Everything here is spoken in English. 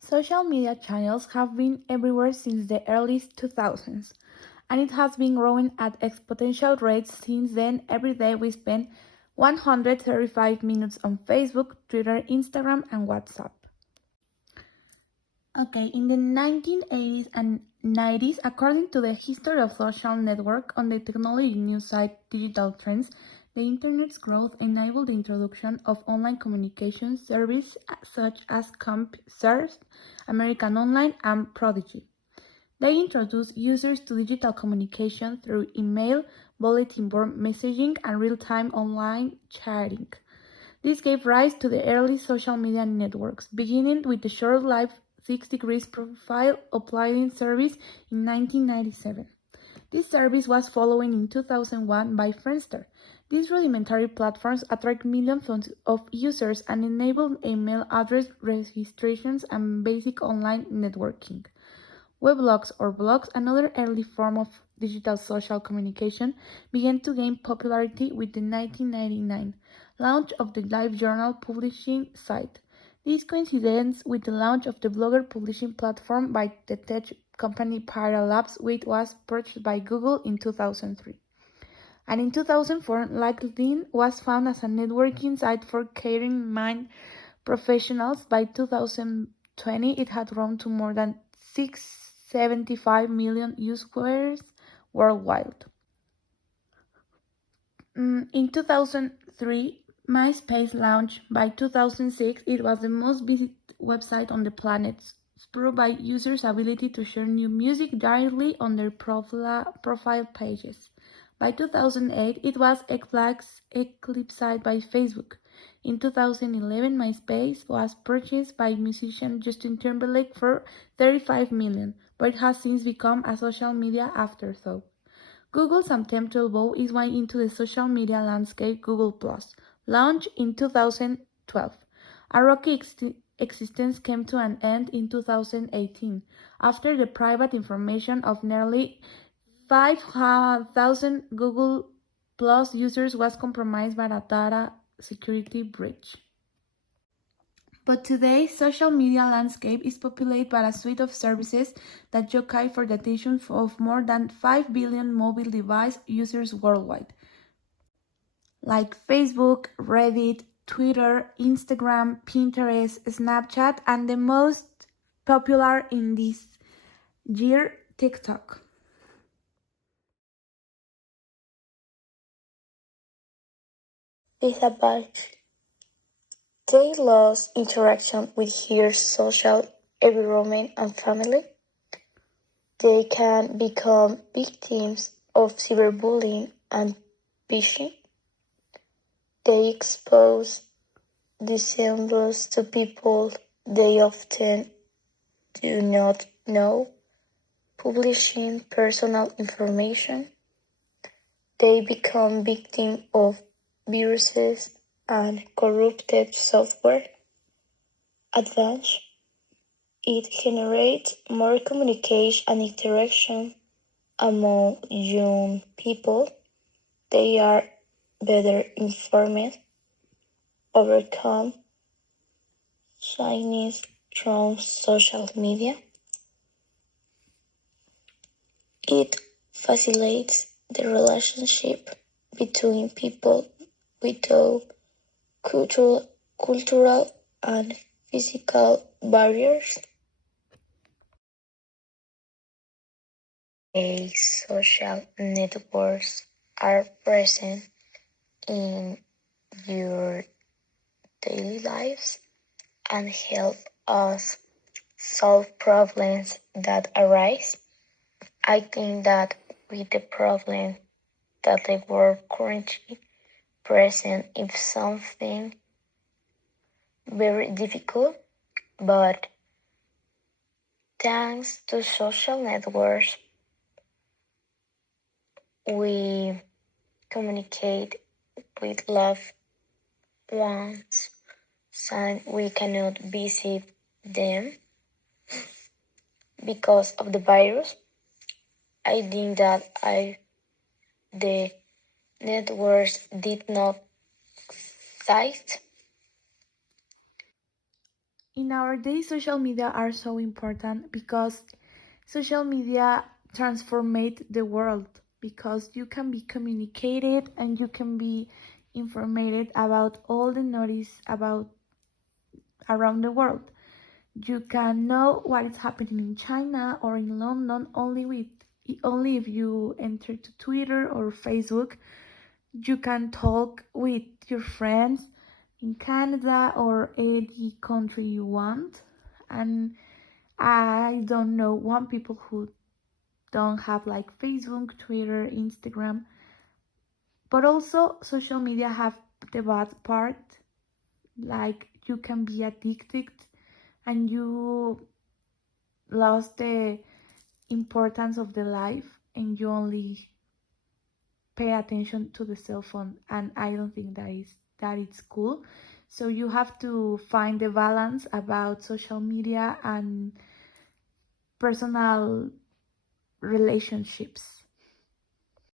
Social media channels have been everywhere since the early 2000s, and it has been growing at exponential rates since then. Every day we spend 135 minutes on Facebook, Twitter, Instagram, and WhatsApp. Okay, in the 1980s and 90s, according to the History of Social Network on the technology news site Digital Trends, the Internet's growth enabled the introduction of online communication services such as CompuServe, American Online, and Prodigy. They introduced users to digital communication through email, bulletin board messaging, and real-time online chatting. This gave rise to the early social media networks, beginning with the short-lived 6 Degrees profile uploading service in 1997. This service was followed in 2001 by Friendster. These rudimentary platforms attract millions of users and enable email address registrations and basic online networking. Weblogs or blogs, another early form of digital social communication, began to gain popularity with the 1999 launch of the live journal publishing site. This coincided with the launch of the blogger publishing platform by the tech company Paralabs, which was purchased by Google in 2003. And in 2004, LinkedIn was found as a networking site for caring mind professionals. By 2020, it had grown to more than 675 million users worldwide. In 2003, MySpace launched. By 2006, it was the most visited website on the planet, spurred by users' ability to share new music directly on their profile pages. By 2008, it was eclipsed by Facebook. In 2011, MySpace was purchased by musician Justin Timberlake for $35 million, but it has since become a social media afterthought. Google's attempt to evolve its way into the social media landscape. Google+, launched in 2012. A rocky existence came to an end in 2018 after the private information of nearly 5,000 Google Plus users was compromised by a data security breach. But today's social media landscape is populated by a suite of services that jockey for the attention of more than 5 billion mobile device users worldwide, like Facebook, Reddit, Twitter, Instagram, Pinterest, Snapchat, and the most popular in this year, TikTok. Disadvantage. They lost interaction with their social environment and family. They can become victims of cyberbullying and phishing. They expose themselves to people they often do not know, publishing personal information. They become victims of viruses and corrupted software. Advantage. It generates more communication and interaction among young people. They are better informed, overcome shyness from social media. It facilitates the relationship between people without cultural and physical barriers. Social networks are present in your daily lives and help us solve problems that arise. I think that with the problem that the world currently present is something very difficult, but thanks to social networks, we communicate with loved ones and we cannot visit them because of the virus. I think that the networks did not cite. In our days, social media are so important because social media transformed the world, because you can be communicated and you can be informed about all the notice about around the world. You can know what is happening in China or in London only if you enter to Twitter or Facebook. You can talk with your friends in Canada or any country you want. And I don't know one people who don't have like Facebook, Twitter, Instagram. But also social media have the bad part, like you can be addicted and you lost the importance of the life and you only pay attention to the cell phone, and I don't think that it's cool. So you have to find the balance about social media and personal relationships.